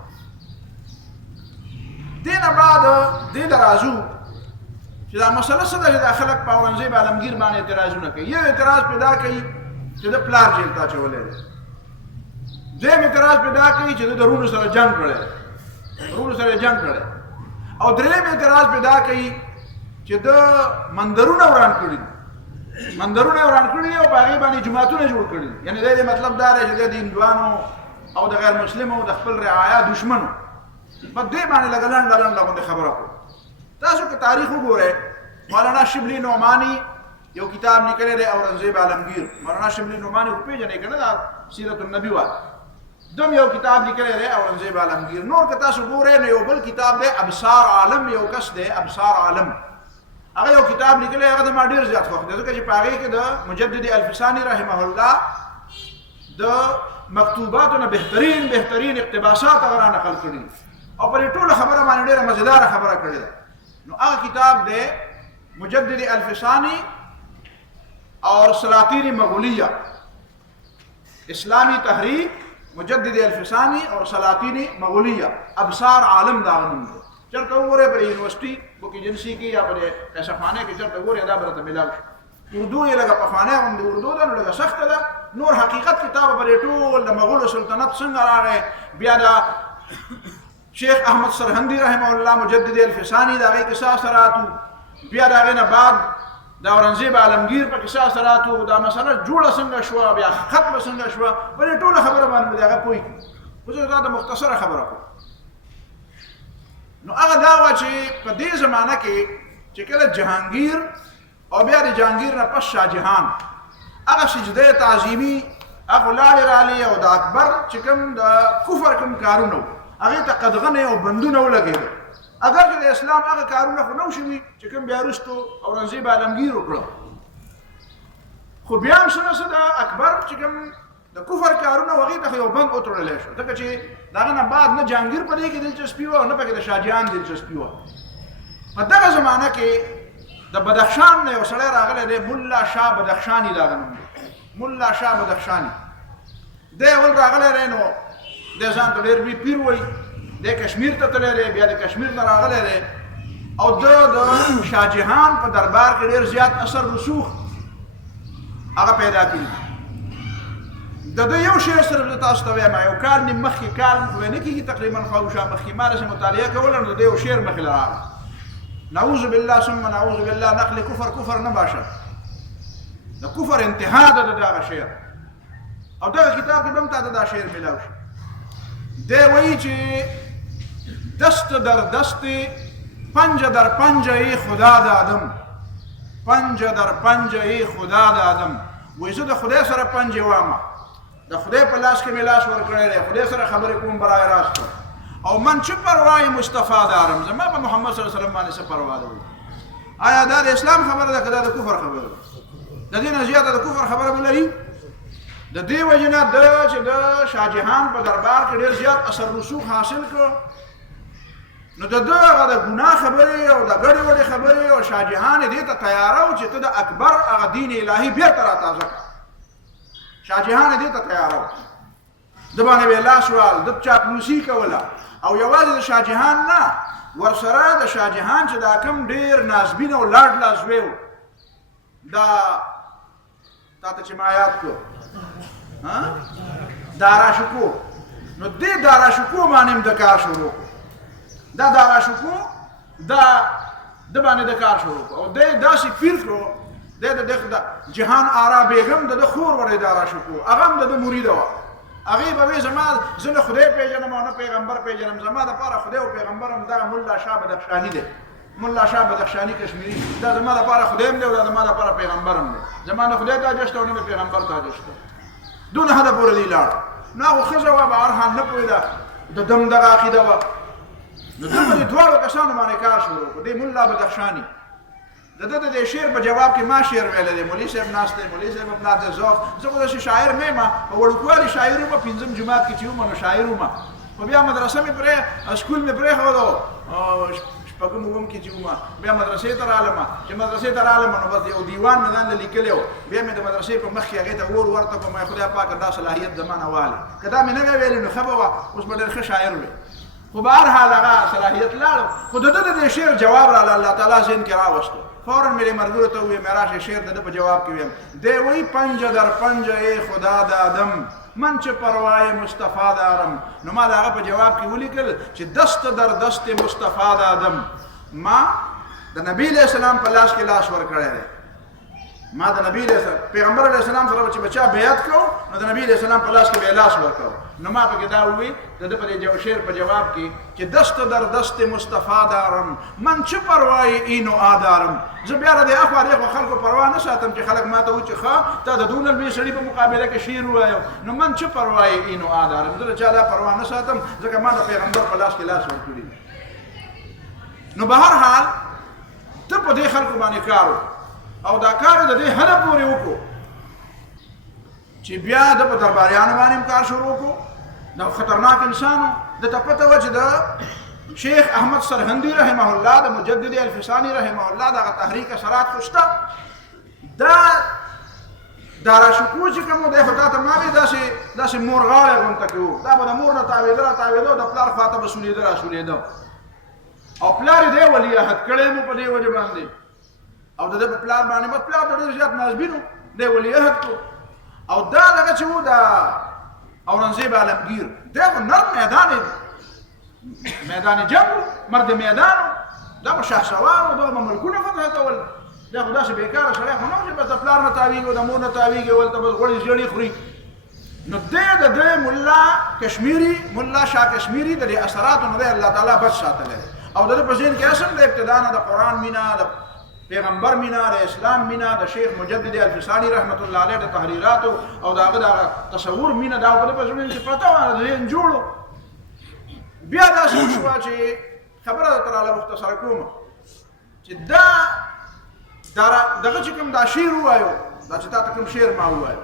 دې نه بعد دې ته راځو چې دا مسله څه ده چې دا خلک په اورنګزېب عالمګیر باندې اعتراضونه کوي. یو اعتراض پیدا کوي چې د پلار جیل ته اچولی دی، دویم اعتراض پیدا کوي چې د رونو سره جنګ کړی، رونو سره جنګ کړی، او دریم اعتراض پیدا کوي چې د مندرونه وران کړي دي، مندرونه وران کړي دي او په هغې باندې جوماتونه جوړ کړي دي. یعنې دی مطلب دا دی چې د هندوانو او د غیر مسلمو د خپل رعایا دشمنو په دې باندې لږه لنډه لنډه غوندې خبره کړو. تاسو که تاریخ وګورئ، مولانا شبلی نعمانی یو کتاب لیکلی دی اورنګزېب عالمګیر. مولانا شبلی نعمانی خو پېژنئ که نه، دا سیرت النبي وه، دم یو کتاب لیکلی دی اورنګزېب عالمګیر. نور که تاسو ګورئ نو یو بل کتاب دی ابصار عالم، یو کس دی ابصار عالم، هغه یو کتاب لیکلی، هغه د ما ډېر زیات خوښ دی ځکه چې په هغې کې د مجدد الفساني رحمه الله د مکتوباتو نه بهترین اقتباسات هغه را نقل کړي او په دې ټوله خبره باندې ډېره مزېداره خبره کړې ده. نو هغه کتاب دی مجدد الفسانی اور سلاطین مغولیہ. اسلامی تحریک مجدد الفسانی اور سلاطین مغولیہ ابصار عالم دا غنم دو. چرته وګوره پر یونیورسيټي بوک ایجنسی کې یا پر ایسا خانه کې چرته وګوره دا برته ملاو اردو یې لګه په خانه هم د اردو دا لګه سخت ده. نور حقیقت کتاب پر ټول د مغول سلطنت څنګه راغی. بیا دا شیخ احمد سرهندی رحمه الله مجدد الفسانی دا غي قصه سراتو. بیا دا غنه بعد دا اورنګزیب عالمگیر په قصه سراتو. دا مسله جوړه څنګه شو بیا ختم څنګه شو پر ټول خبره باندې دا پوي. خو دا مختصره خبره کوم. نو هغه دا و چې په دې زمانہ کې چې کله جهانگیر او بیا د جهانگیر نه پس شاه جهان هغه سجده تعظیمی هغه لاړ رالی او د اکبر چې کوم د کفر کوم کارونه هغه ته قدغنه او بندونه ولګېدل. اگر چې د اسلام هغه کارونه خو نو شوي چې کوم بیا وروستو اورنګزیب عالمگیر وکړه. خو بیا هم څه د اکبر چې کوم د کفر کارونه وغه ته یو بند وتړل شو. ځکه چې داغه نه بعد نه جهانگیر په دې کې دلچسپي و نه پکې د شاه جهان دلچسپي و. په دغه زمانہ کې د بدخشان نه یو سړی راغلی دی مولا شاه بدخشانی دا غنوم دی. مولا شاه بدخشانی دی ول راغلی دی نو د ځان ته ډېر بي پیر وای. د کشمیر ته تللی دی بیا د کشمیر نه راغلی دی او د شاه جهان په دربار کې ډېر زیات اثر رسوخ هغه پیدا کړي. د یو شعر سره تاسو ته وایم یو کال نیم مخکې کال خو نه کېږي تقریبا خواوشا مخکې ما رسم مطالعه کوله نو د یو شعر مخې راغی نعوذ بالله ثم نعوذ بالله نقل کفر نه باشه د کفر انتها ده دغه شعر او دغه کتاب کې به هم تا دا شعر ملاو شي. دی وایي چې دست در دست پنجه در پنجه خدا د آدم پنجه در پنجه خدا د آدم. وایي زه د خدای سره پنجه وامه د خدای په لاس کې مې لاس ورکړی دی خدای سره خبرې کوم برای راست او من چې پروای مصطفی دارم زما په محمد صلی الله علیه وسلم باندې څه پروا ده. آیا دا د اسلام خبره ده که دا د کفر خبره ده؟ د دې نه زیاته د کفر خبره ولري. د دې وجې نه ده چې د شاه جهان په دربار کې ډېر زیات اثر رسوخ حاصل کړ نو د ده هغه د ګناه خبرې او د ګډې وډې خبرې او شاه جهان یې دې ته تیاره و چې ته د اکبر هغه دین الهي بېرته راتازه کړه. شاه جهان دې ته تیار و د باندې به لاس وال د چاپلوسي کوله او یوازې د شاه جهان نه ورسره د شاه جهان چې دا کم ډېر نازبین او لاډ لازوی و دا تاته چې ما یاد کړو داراشکو نو دې داراشکو باندې هم د کار شروع دا داراشکو دا د باندې د کار شروع او دې داسې پیر کړو د جهان آرا بیگم د خور ور اداره شکو هغه هم د مرید و هغه به زما زنه خدای پیژنم او نه پیغمبر پیژنم زما د پاره خدای او پیغمبرم دا مولا شاه بدخشانی دی. مولا شاه بدخشانی کشمیری دا زما د پاره خدایم دی او دا زما د پاره پیغمبرم دی. زما نه خدای ته جشته او نه پیغمبر ته جشته دون هدا پورې دی لاړ نه خو خزه و به ارحان نه پویدا د دم دغه عقیده و نو دغه دوه کسانو باندې کار شروع کړ. دی مولا بدخشانی د شعر په جواب کې ما شعر ویل دی. مولوی صاحب ناست دی مولوی صاحب خپل د ذوق زه خو د شاعر مې ما په وړوکوالي شاعر ما پنځم جماعت کې چې ومه شاعر ما په بیا مدرسه مې پرې سکول مې پرې خو او شپږم وم کې چې ومه بیا مدرسې ته رالم چې مدرسې ته رالم نو بس یو دیوان مې ځان لیکلی و بیا مې د مدرسې په مخ کې هغې ته ورته کوم خدای پاک دا صلاحیت زمانه والی که دا مې نه ویلې نو ښه به وه اوس به ډېر ښه شاعر وی. خو به هر حال هغه صلاحیت لاړو خو د ده د شعر جواب راله الله تعالی ذهن کې راوستو. فوراً میرے مرګورو ته وې مې راشه شعر د په جواب کې ویم دی وایي پنجه در پنجه خدا د آدم من چې پروای مصطفی دارم. نو ما د هغه په جواب کې ولیکل چې دست در دست مصطفی د آدم ما د نبی علیہ السلام په لاس کې لاس ورکړی دی. ما د نبی پیغمبر علیہ السلام سره چې بچا بیعت کو نو د نبی علیہ السلام په لاس کې به لاس ورکړو. نو ما پکې دا ووی د په شعر په جواب کې چې دست در دست مصطفی دارم من چې پروای اینو آدارم. زه بیا د اخوا د خلکو پروا نه ساتم چې خلک ماته وایي چې ښه تا د دونه لوی سړي په مقابله کې شعر ووایو نو من چې پروای اینو آدارم. زه د چا دا پروا نه ساتم ځکه ما د پیغمبر په لاس کې لاس ورکړي. نو به هر حال ته په دې خلکو باندې کار او دا کار د دې حد پورې وکړو چې بیا د په درباریانو باندې کار شروع وکړو. دا خطرناک انسانو د ته پته وه چې د شیخ احمد سرهندی رحمه الله د مجدد الفسانی رحمه الله د تحریک اثرات خوشته دا داراشکو چې کوم د خطا ته ما وی داسې مورغاله غونته کیو دا به د مور نه تاویدو د پلار فاطمه بسولیدو او پلار دې ولی احد کړي مو په دې وجه باندې او د پلار باندې بس پلار ډېر زیات نازبینو دې ولی احد کو او دا دغه چې وو دا اورنګزیب عالمگیر دا نر میدان جنگ مرد میدان دا شاه سوار دا ملکونه فتح کول دا خدا سي بیکاره سره خو نو چې بس پلار نه تاویږي او د مور نه تاویږي ولته بس غوړي ژړي خوري نو د مولا کشمیری مولا شاه کشمیری د اثراتو نه الله تعالی بچ ساتل او د په ذهن کې اصل د ابتدا نه د قران مینا د پیغمبر مینا د اسلام مینا د شیخ مجدد الفسانی رحمت الله علیه د تحریرات او داغه تصور مینا دا په ذهن کې پتا و ذهن جوړو بیا دا څه شو چې خبره تراله مختصر کوم چې دغه چې کوم دا شعر وایو دا چې تاسو کوم شعر ما وایو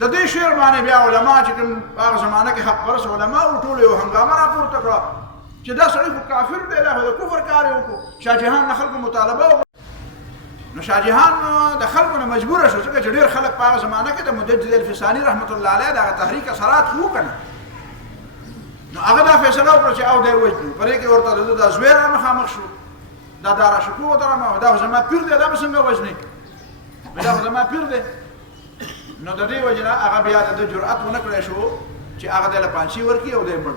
د دې شعر باندې بیا علما چې کوم هغه زمانه کې حق پرس علما او ټول یو هنګامه راپورته کړه چې دا سړی کافر دی له کفر کار وکړو شاه جهان نه خلکو مطالبه نو شاه جهان د خلکو نه مجبور شو چې ډېر خلک په هغه زمانه کې د مجدد الفسانی رحمت الله علیه د تحریک اثرات خو کنه نو هغه دا فیصله وکړه چې او دی وځي پرې کې ورته د زویر مخامخ شو دا داراشکو درما دا زما پیر دی دا به څنګه وځني دا زما پیر دی نو د دې وجنه هغه بیا د جرأت ونه کړی شو چې هغه د لپانشي ورکی او د مړ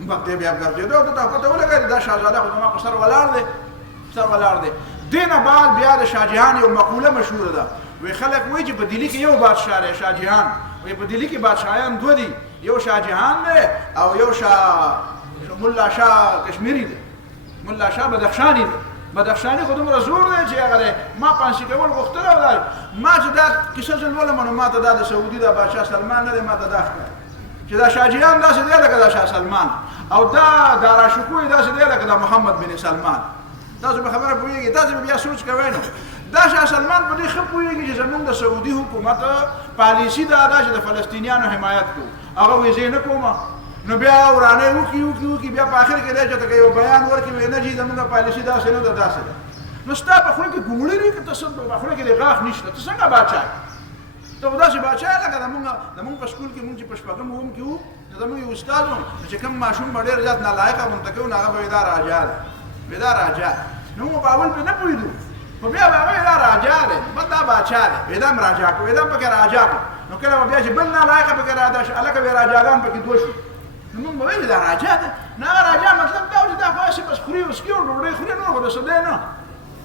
مخ دې بیا ګرځېدو ته پته ولګی دا شاهزاده خو زما په سر ولاړ دی دینه بعد بیا د شاه جهان یو مقوله مشهوره ده وی خلک وایي چې په دلی کې یو بادشاه دی شاه جهان وی په دلی کې بادشاهان دوه دي یو شاه جهان دی او یو مولا شاه کشمیری دی مولا شاه بدخشانی خو دومره زور دی چې هغه ما پانسي کول غوښتل او ما چې دا کیسه ولولم نو ما ته دا د سعودي د بادشاه سلمان نه دی ما ته دا چې دا شاه جهان داسې دی لکه دا شاه سلمان او دا داراشکو داسې دی لکه دا محمد بن سلمان تاسو به خبره پوهیږئ تاسو بیا سوچ کوئ نو دا شاه سلمان په دې ښه پوهیږي چې زموږ د سعودي حکومت پالیسي دا ده چې د فلسطینیانو حمایت کوو هغه وایي زه نه کوم نو بیا ورانه وکي بیا په اخر کې دی چې یو بیان ورکړي وایي نه جي زموږ پالیسي داسې نه ده داسې ده نو ستا په خوله کې ګومړی وي که ته په خوله کې د غاښ نشته ته څنګه باچا ته خو داسې باچا یې لکه زموږ په سکول کې مونږ چې په شپږم اووم کې وو زموږ یو استاد و چې کوم ماشوم به ډېر زیات نالایقه غونته کوو نو هغه به وي دا راجا نو موږ په اول پرې نه پوهېدو خو بیا به هغه دا راجا دی بل دا باچا دی دا هم راجا کړو دا هم پکې راجا کړو نو کله به بیا چې بل نالایقه پکې راجا شو هلکه بیا راجاګان پکې دوه شو نو موږ به ویل دا راجا دی نه هغه راجا مطلب دا و چې دا خو هسې بس خوري وسکي او ډوډۍ خوري نور خو د څه دی نه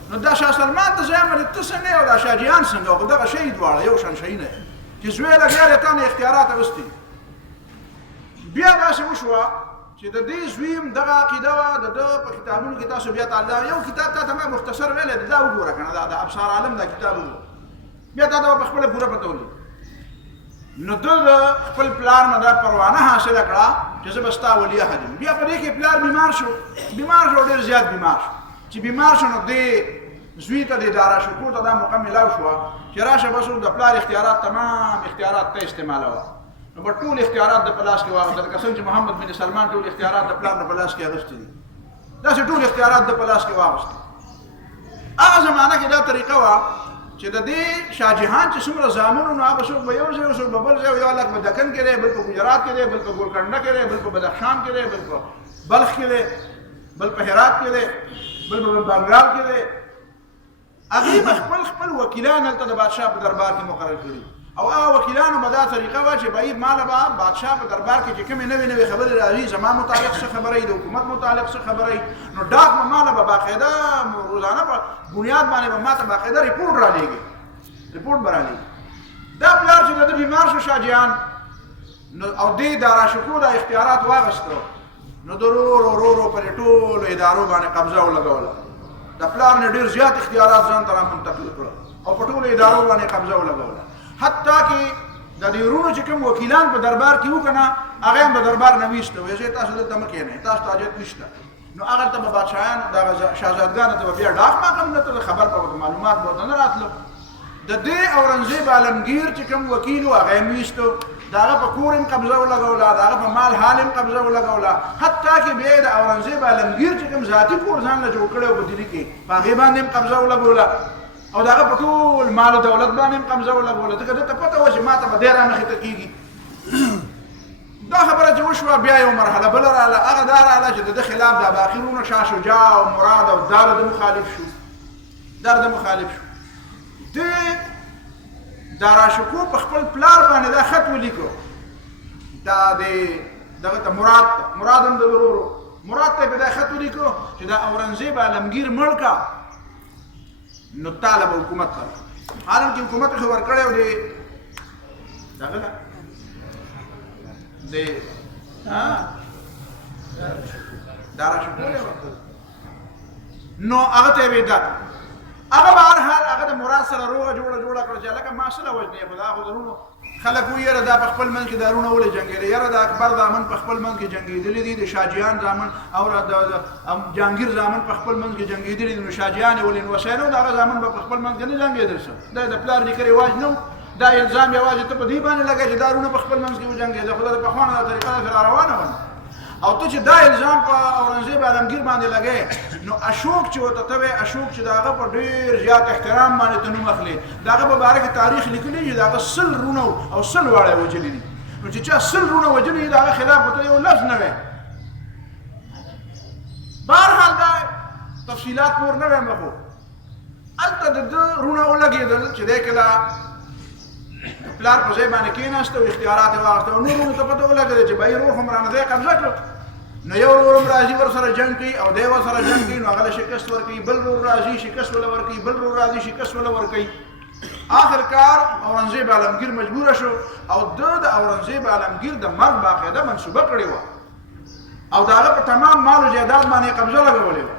نو دا شاه سلمان ته زه یم ته څنګه او دا شاه جهان څنګه خو دغه شی دواړه یو شان شی نه چې زوی لګیا دی تا نه اختیارات اخیستي بیا داسې وشوه چې د دې زویم دغه عقیده وه د ده په کتابونو کې تاسو بیا تعالی یو کتاب تا ته ما مختصر ویلی دی دا وګوره که نه د ابصار عالم دا کتاب وګوره بیا تا ته به په خپله پوره پته ولګي نو ده د خپل پلار نه دا پروانه حاصله کړه چې زه به ستا ولی عهد یم بیا په دې کې پلار بیمار شو ډېر زیات بیمار شو چې بیمار شو نو دې زوی ته د داراشکو ته دا موقع میلاو شوه چې راشه بس د پلار اختیارات تمام اختیارات ته استعمالوه نو به ټول اختیارات د په لاس کې واخېستل لکه څنګه چې محمد بن سلمان ټول اختیارات د پلار نه په لاس کې اخیستي دي داسې ټول اختیارات د په لاس کې واخېستل هغه زمانه کې دا طریقه وه چې د دې شاه جهان چې څومره زامن نو هغه څوک به یو ځای څوک به بل ځای یو هلک په دکن کې دی بل په ګجرات کې دی بل په ګولکنډه کې دی بل په بدخشان کې دی بل په بلخ کې دی بل په هرات کې دی بل په بنګال کې دی هغوی به خپل وکیلان هلته د بادشاه په دربار کې مقرر کړي او هغه وکیلانو به دا طریقه وه چې بهیر ماله به بادشاه په دربار کې چې کومې نوې خبرې راځي زما متعلق څه خبره د حکومت متعلق څه خبره نو ډاک به ماله به باقاعده روزانه په بنیاد باندې به ما ته باقاعده ریپورټ به رالیږي دا پلار چې د ده بیمار شو شاه جهان او دې داراشکو دا اختیارات واخېسته نو د ورو پرې ټولو ادارو باندې قبضه ولګوله د پلار نه ډېر زیات اختیارات ځان ته رامنتقل کړه او په ټولو ادارو باندې قبضه ولګوله حتی کې د دې ورونو چې کوم وکیلان په دربار کې وو که نه هغه هم د دربار نه ویسته وایي زه تاسو دلته مه کښېنئ تاسو ته حاجت نشته نو هغه ته به بادشاهان دغه شهزادګانو ته به بیا ډاک ماقم نه ته خبر به معلومات به ورته نه راتلو د دې اورنګزیب عالمگیر چې کوم وکیل و هغه میشتو د هغه په کور هم قبضه ولګوله د هغه په مال حال هم قبضه ولګوله حتی کې بیا د اورنګزیب عالمگیر چې کوم ذاتي کور ځان له جوړ کړی و په دلي کې په هغې باندې هم قبضه ولګوله او د هغه په ټول مال او دولت باندې هم قبضه ولګوله ځکه ده ته پته وه چې ما ته به دی رامخې ته کېږي دا خبره چې وشوه بیا یو مرحله بله راغله هغه دا راغله چې د ده خلاف دا باقي وروڼه شاه شجاع او مراد او دا د مخالف شو د داراشکو په خپل پلار باندې دا خط ولیکو دا دغه ته مراد هم د ورورو مراد ته به دا خط ولیکو چې دا اورنګزیب عالمگیر مړ کا نو طالب حکومت ته حالانکه حکومت خو ورکړی و د دغه ده د داراشکو نو هغه ته یې دا هغه به هر حال هغه د مراد سره روغه جوړه کړه چې لکه ما سره وجنې خو دا خو درونو خلک وایي یاره دا په خپل منځ کې دارونه ولې جنګېدل یاره د اکبر زامن په خپل منځ کې جنګېدلي دي د شاجیان زامن او د جهانګیر زامن په خپل منځ کې جنګېدلي دي نو شاجیان ولې نو وسایل د هغه زامن په خپل منځ کې نه جنګېدل څه دا د پلار نیکه رواج نه دا الزام یوازې ته په دې باندې لګوې چې دارونه په خپل منځ کې وجنګېدل خو دا د پخوانه دا طریقه سره روانه وه او ته چې دا الزام په اورنګزیب عالمگیر باندې لګې نو اشوک چې ورته ته وایې اشوک چې د هغه په ډېر زیات احترام باندې ته نوم اخلې د هغه په باره کې تاریخ لیکلی چې د هغه 100 رونه او 100 واړه یې وجلي دي نو چې چا 100 رونه وجلي دي د هغه خلاف به ته یو لفظ نه وایې بهرحال دا تفصیلات نور نه وایم خو هلته د ده رونه ولګېدل چې دی کله پلار په ځای باندې کېناسته او اختیارات یې واخېسته او نورو ته پته ولګېده چې بهیر روح هم رانه دی قبضه کړو نو یو ورور هم راځي ورسره جنګ کوي او دی ورسره جنګ کوي نو هغه له شکست ورکوي بل ورور راځي شکست وله ورکوي بل ورور راځي شکست وله ورکوي آخر کار اورنګزیب عالمگیر مجبوره شو او ده د اورنګزیب عالمگیر د مرګ باقاعده منصوبه کړې وه او د هغه په تمام مال و جایداد باندې قبضه لګولې وه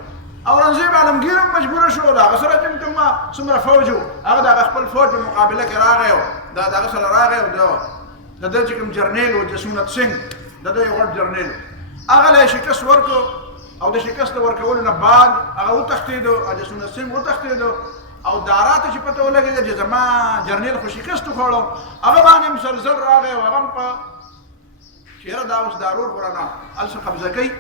اورنګزیب عالمگیر هم مجبوره شو د هغه سره چې کوم څومره فوج و هغه د هغه خپل فوج په مقابله کې راغی و د هغه سره راغی او د ده چې کوم جرنیل و جسونت سنګ د ده یو غټ جرنیل هغه له شکست ورکړو او د شکست ورکولو نه بعد هغه وتښتېدو او جسونت سنګ وتښتېدو او دارا ته چې پته ولګېده چې زما جرنیل خو شکست وخوړو هغه باندې هم سلسل راغی او هغه هم په چې یاره دا اوس دا رور خو رانه هلته قبضه کوي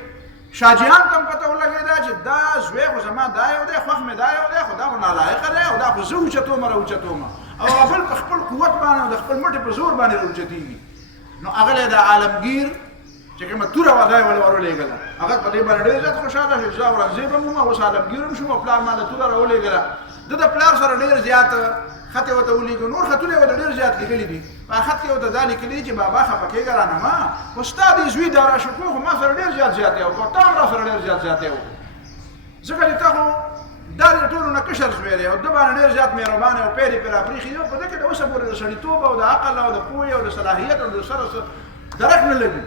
شاجیان ته هم پته ولګېده چې دا زوی خو زما دا یو دی خوښ مې دا یو دی خو دا خو نالایقه دی او دا خو زه اوچتومه راوچتومه او بل په خپل قوت باندې او د خپل مټې په زور باندې راوچتېږي نو هغه له د عالمگیر چې کومه توره وه دا یې ولېږله هغه په دې باندې ډېر زیات خوشحاله شو چې زه اورنګزیب هم وم اوس عالمگیر هم شوم او پلار ما له توره راولېږله ده د پلار سره ډېر زیات خط یې ورته ولیکه نور خطونه یې ورته ډېر زیات لیکلي دي په خط کې ورته دا لیکلي چې بابا خفه کېږه رانه ما خو ستا دې زوی داراشکو خو ما سره ډېر زیات زیاتی و خو تا هم را سره ډېر زیات زیاتی و ځکه چې ته خو دا د ټولو نه کشر زوی دی او ده باندې ډېر زیات مهربانه او پیرې پرې راپرېښي دي په ده کې د اوسه پورې د سړیتوب او د عقل او د پوهې او د صلاحیت او د سره درک نه لګي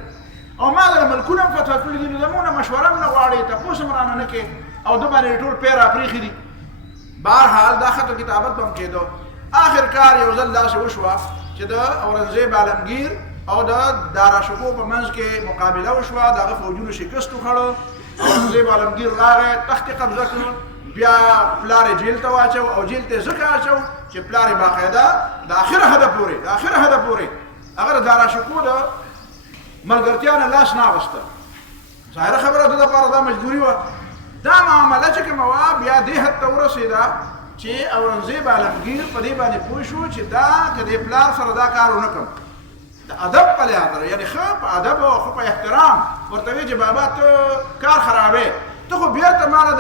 او ما دغه ملکونه هم فتح کړي دي نو زمونږ نه مشوره هم نه غواړي تپوس هم رانه نه کوې او ده باندې ټول پیر راپرېښي دي بهرحال دا خط و کتابت به هم کېدو آخر کار یو ځل داسې وشوه چې د اورنګزیب عالمگیر او د داراشکو په منځ کې مقابله وشوه د هغه فوجونو شکست وخوړو اورنګزیب عالمگیر راغی تخت یې قبضه کړو بیا پلار یې جیل ته واچو او جیل ته یې ځکه اچو چې پلار یې باقاعده د آخره حده پورې هغه د داراشکو د ملګرتیا نه لاس نه اخیسته ظاهره خبره ده دپاره دا مجبوري وه دا معامله چې کومه وه بیا دې حد ته ورسېده چې اورنګزیب عالمگیر په دې باندې پوه شو چې دا که دې پلار سره دا کار ونه کړم د ادب په لحاظ سره یعنې ښه په ادب او ښه په احترام ورته وایي چې بابا ته کار خرابې ته خو بېرته ماله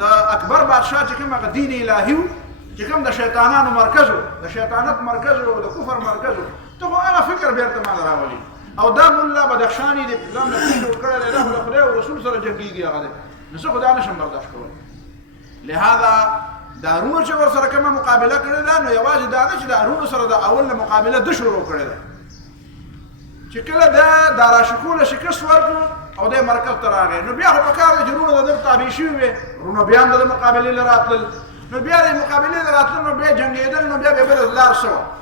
د اکبر بادشاه چې کوم هغه دین الهي و چې کوم د شیطانانو مرکز و د شیطانت مرکز و د کفر مرکز و ته خو هغه فکر بېرته ماله راولي او دا ملا بدخشاني د ځان نه جوړ کړی دی دا خو د خدای او رسول سره جنګېږي هغه دی نو زه خو دا نشم برداشت کولی لهذا د هارونو چې ورسره کومه مقابله کړې ده نو یوازې دا نه چې د هارونو سره د اول نه مقابله ده شروع کړې ده چې کله د داراشکو له شکست ورکړو او دی مرکز ته راغی نو بیا خو پکار دی چې وروڼه د ده تابع شوي وې وروڼه بیا هم د ده مقابلې له راتلل نو بیا د مقابلې له راتلل نو بیا جنګېدل نو بیا بله لار څه وه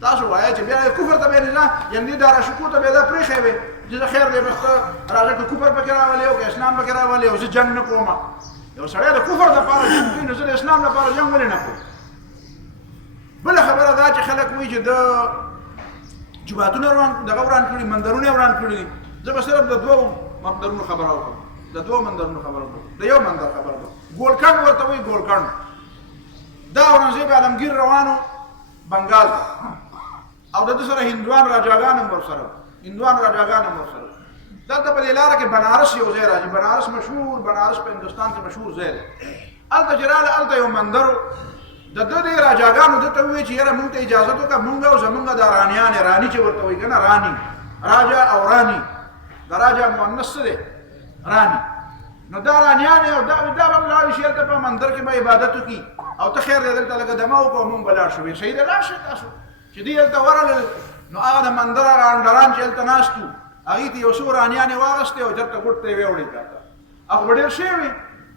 تاسو وایئ چې بیا کفر ته بیا نه یعنې داراشکو ته بیا دا پرېښی وې چې زه خیر دی بس ته راځه که کفر پکې راولې او که اسلام پکې راولې او زه جنګ نه کوم یو سړی د کفر دپاره جنګ کوي نو زه د اسلام لپاره جنګ ولې نه کوم بله خبره دا چې خلک وایي چې د جوماتونه دغه وران کړي مندرونه وران کړي زه به صرف د دوو مندرونو خبره وکړم د دوو مندرونو خبره وکړم د یو مندر خبره وکړم ګولکڼ ورته وایي ګولکڼ دا اورنګزیب عالمګیر روانو بنګال او د دې سره هندوان راجاګان هم ورسره دلته په دې لاره کې بنارس یو ځای راځي بنارس مشهور بنارس په هندوستان کې مشهور ځای دی هلته چې راغله هلته یو مندر د ده دې راجاګانو دته ووایي چې یاره مونږ ته اجازت وکړه مونږ او زمونږ دا رانیانې راني چې ورته وایي که نه راني راجا او راني د راجا مؤنث څه دی راني نو دا رانیانې او دا به هم لاړې شي هلته په مندر کې به عبادت وکړي او ته خیر دی دلته لږه دمه وکړو مونږ به لاړ شو صحیح دی لاړ شئ تاسو چې دوی هلته ورغلل نو هغه د مندر رانډران چې هلته ناست وو هغې ته یو څو رانیانې واغېستې او چېرته ګوټ ته یې ویوړې کاته هغه به ډېر ښې وي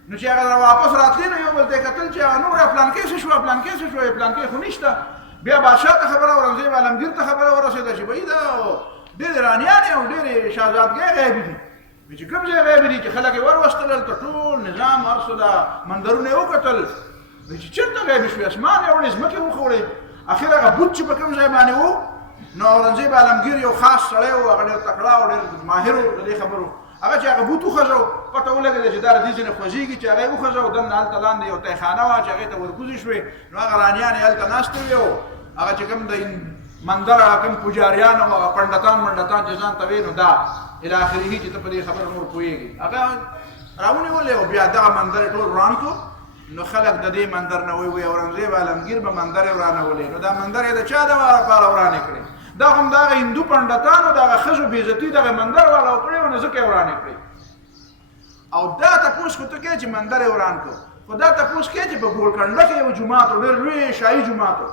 نو چې هغه واپس راتلې نو یو بل ته یې کتل چې هغه نور پلانکې څه شوه پلانکې خو نشته بیا بادشاه ته خبره اورنګزیب عالمګیر ته خبره ورسېده چې بهی دا ډېرې رانیانې او ډېرې شهزادګۍ غیبي دي چې کوم ځای غیبي دي چې خلک یې وروستل هلته ټول نظام هر څه دا منظرونه یې وکتل چې چېرته غیبي شوې اسمان یې وړې ځمکې وخوړې اخر هغه بوت چې په کوم ځای باندې و نو اورنګزیب عالمګیر یو خاص سړی و هغه ډېر تکړه او ډېر ماهر و د دې خبرو هغه چې هغه بوت وخځو پته ولګېده چې دا د دې ځینې خوځېږي چې هغه یې وخځو دننه هلته لاندې یو تیخانه وه چې هغې ته ورکوزې شوې نو هغه رانیانې هلته ناستې وې او هغه چې کوم د مندر کوم پجاریان او هغه پنډتان منډتان چې ځان ته وې نو دا الی اخره چې ته په دې خبره نور پوهېږي هغه راونیولې او بیا دغه مندر یې ټول وران کړو نو خلک د دې مندر نه وایي اورنګزیب عالمګیر به مندر یې ورانولې نو دا مندر یې د چا دپاره ورانې کړې دا هم دغه هندو پنډتانو دغه ښځو بېعزتي دغه مندر والا وکړې و نو ځکه یې ورانې کړې او دا تپوس خو ته کوې چې مندر یې وران کړو خو دا تپوس کوې چې په ګولکنډه کې یو جومات و ډېر لوی شاهي جومات و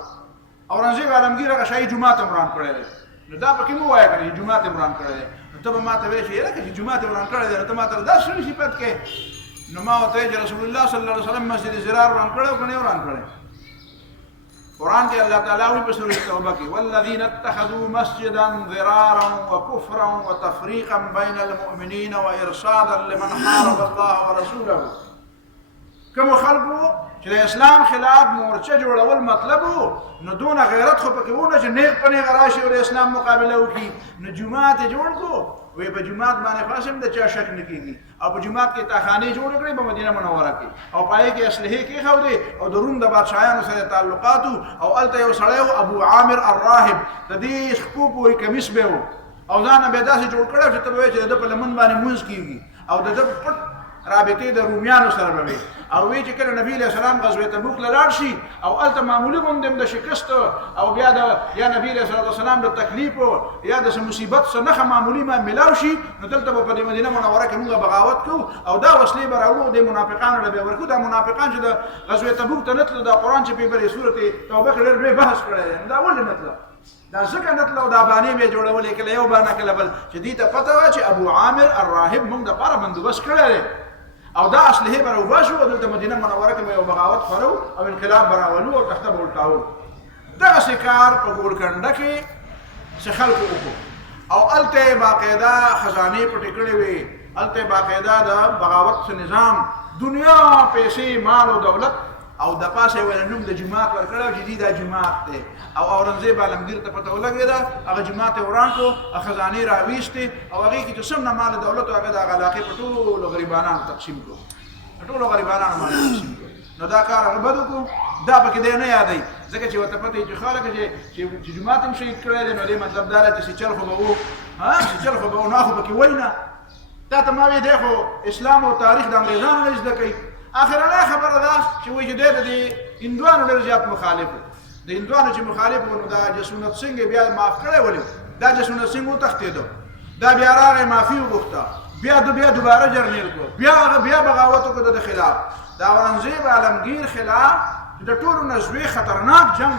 اورنګزیب عالمګیر هغه شاهي جومات هم وران کړی دی نو دا پکې مه وایه که نه جومات یې وران کړی دی نو ته به ما ته وایې چې یاره که چې جومات یې وران کړی دی نو ته ما ته دا څه صفت کوې نو ما ورته وایي چې رسول الله صلی الله علیه وسلم مسجد ضرار وران کړی او که نه یې وران کړی قرآن کې الله تعالی وایي په سورة توبه کې والذین اتخذوا مسجدا ضرارا وكفرا وتفریقا بین المؤمنین وارصادا لمن حارب الله ورسوله کومو خلکو چې د اسلام خلاف مورچه جوړول مطلب وو نو دونه غیرت خو پکې وونه چې نیغ په نیغه راشي او د اسلام مقابله وکړي نو جومات یې جوړ کړو وی په جومات باندې خاص هم د چا شک نه کېږي او په جومات کې تاخانې جوړې کړې په مدینه منوره کې او په هغې کې اسلحې کېښودې او د روم د بادشاهانو سره تعلقات او هلته یو سړی و ابو عامر الراهب د دې شپو پورې کمیس به و او ځان به داسې جوړ کړی چې ته به وایې چې د ده په لمن باندې مونځ کېږي او د ده پټ رابطې د رومیانو سره به وي او وی چې کله نبی علیه السلام غزوه تبوک له لاړ شي او هلته معمولي غوندې هم د شکست او بیا د یا نبی علیه السلام د تکلیف یا د څه مصیبت څه نښه معمولي میلاو شي نو دلته به په دې مدینه منوره کې موږ بغاوت کوو او دا وسلې به راوړو د منافقانو له به ورکو دا منافقان چې د غزوه تبوک ته نه تلو دا قرآن چې په بلې سورت توبه کې ډېر لوی بحث کړی دی دا ولې نه تله دا ځکه نه تله او دا بانې به یې جوړولې کله یو بانه کله بل چې دې ته پته وه چې ابو عامر الراهب موږ دپاره بندوبست کړی دی او دا اسلحې به راوباسو او دلته مدینه منوره کې به یو بغاوت خورو او انقلاب به راولو او تخته به الټاو دغسې کار په ګولکنډه کې څه خلکو وکړو او هلته یې باقاعده خزانې پټې کړې وې هلته یې باقاعده د بغاوت څه نظام دنیا پیسې مال او دولت او د پاسه یې ویل نوم د جومات ورکړی او چې دې دا جومات دی او اورنګزیب عالمګیر ته پته ولګېده هغه جومات یې وران کړو خزانې راویستې او هغې کې چې څومره مال دولت و هغه د هغه علاقې په ټولو غریبانانو تقسیم کړو په ټولو غریبانانو باندې تقسیم کړو نو دا کار هغه بد وکړو دا پکې دی نه یادوي ځکه چې ورته پته وي چې خلک چې جومات هم شهید کړی دی نو دې مطلب دا دی چې سیچل خو به و سیچل خو به و نه خو پکې وایي نه تا ته ما وایي دی خو اسلام او تاریخ د انګریزانو نه زده کوي اخرنۍ خبره ده چې وایي چې دی د هندوانو ډېر زیات مخالف و د هندوانو چې مخالف و نو دا جسونت سنګ یې بیا معاف کړی ولې دا جسونت سنګ وتښتېده دا بیا راغی معافي وغوښته بیا دوباره جرنیل کړو بیا بغاوت وکړو د خلاف د اورنګزیب عالمګیر خلاف د ټولو نه زوی خطرناک جنګ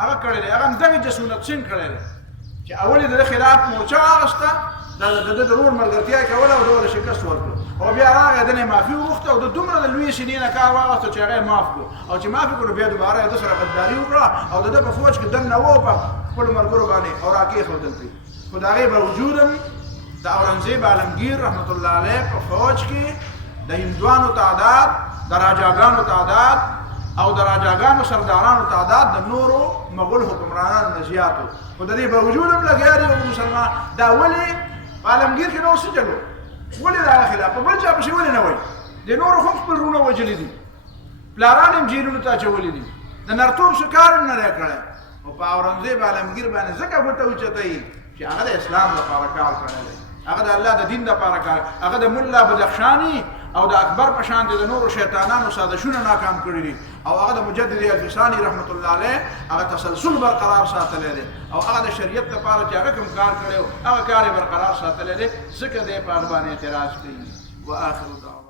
هغه کړی دی هغه هم دغه جسونت سنګ کړی دی چې اول یې د ده خلاف مورچه واخېسته د ده د ورور ملګرتیا یې کوله او ډوله شکست ورکړو او بیا راغی دنه معافي وغوښته او د دومره د لویې سینې نه کار واخېسته چې هغه یې معاف کړو او چې معاف یې کړو بیا دوباره یې ده سره غداري وکړه او د ده په فوج کې دننه و په خپلو ملګرو باندې او راکېښودل پرې خو د هغې باوجود هم د اورنګزیب عالمګیر رحمت الله علیه په فوج کې د هندوانو تعداد د راجاګانو تعداد او د راجاګانو سردارانو تعداد د نورو مغول حکمرانانو نه زیات و خو د دې باوجود هم لګیا دي مسلمان دا ولې په عالمګیر کې نور څه چلو ولې دا خلاف په بل چا پسې ولې نه وایي د نورو هم خپل وروڼه وژلي دي پلاران هم جیلونو ته اچولي دي د نرتوب څه کار هم نه دی کړی او په اورنګزیب عالمګیر باندې ځکه ګوته اوچتوي چې هغه د اسلام لپاره کار کړی دی هغه د الله د دین لپاره کار هغه د ملا بدخشاني او د اکبر په شان د نورو شیطانانو سازشونه ناکام کړي دي او هغه د مجدد الفساني رحمت الله علیه هغه تسلسل برقرار ساتلی دی او هغه د شریعت لپاره چې هغه کوم کار کړی هغه کار یې برقرار ساتلی دی ځکه دی په هغه باندې اعتراض کوي واخر دعوانا